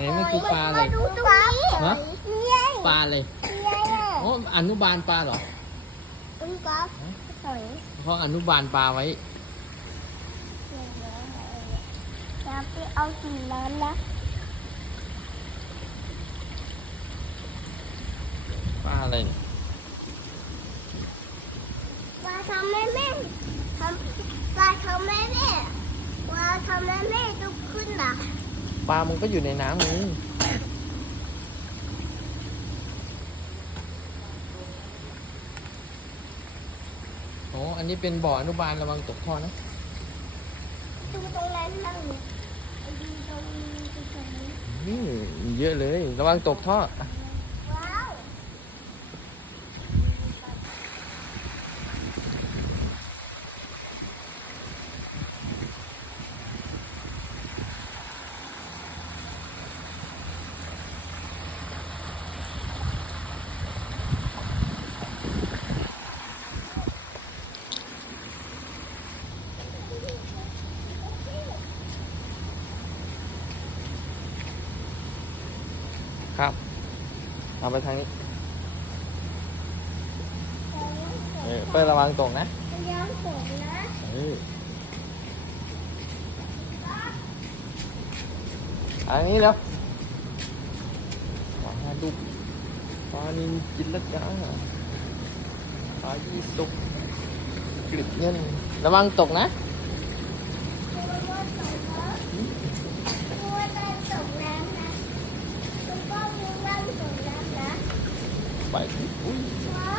ไหนไม่คือปลาอะไร ดูเลยปลาเนี่ยอ๋ออนุบาลปลาเหรอคุณก๊อเขาอนุบาลปลาไว้ จะไปเอาถุงน้ำนะปลาอะไรปลาทำแม่แม่ทำว่าทำแม่แม่ปลาทำแม่แม่ ปลามันก็อยู่ในน้ำนี่โอ้อันนี้เป็นบ่ออนุบาลระวังตกท่อนะดูตรงนั้นนั่งเนี่ยไอ้ดูตรงนี้ตรงนี้อืมเยอะเลย ระวังตกท่อ ว้าว ครับเอาไปทางนี้เออเปิ้ลระวังตกนะมันย้อนสวยนะเอออันนี้แล้วปลาดุกปลานินจินละจ้าปลายี่สุกกริบเงินระวังตกนะร 百씀을 드.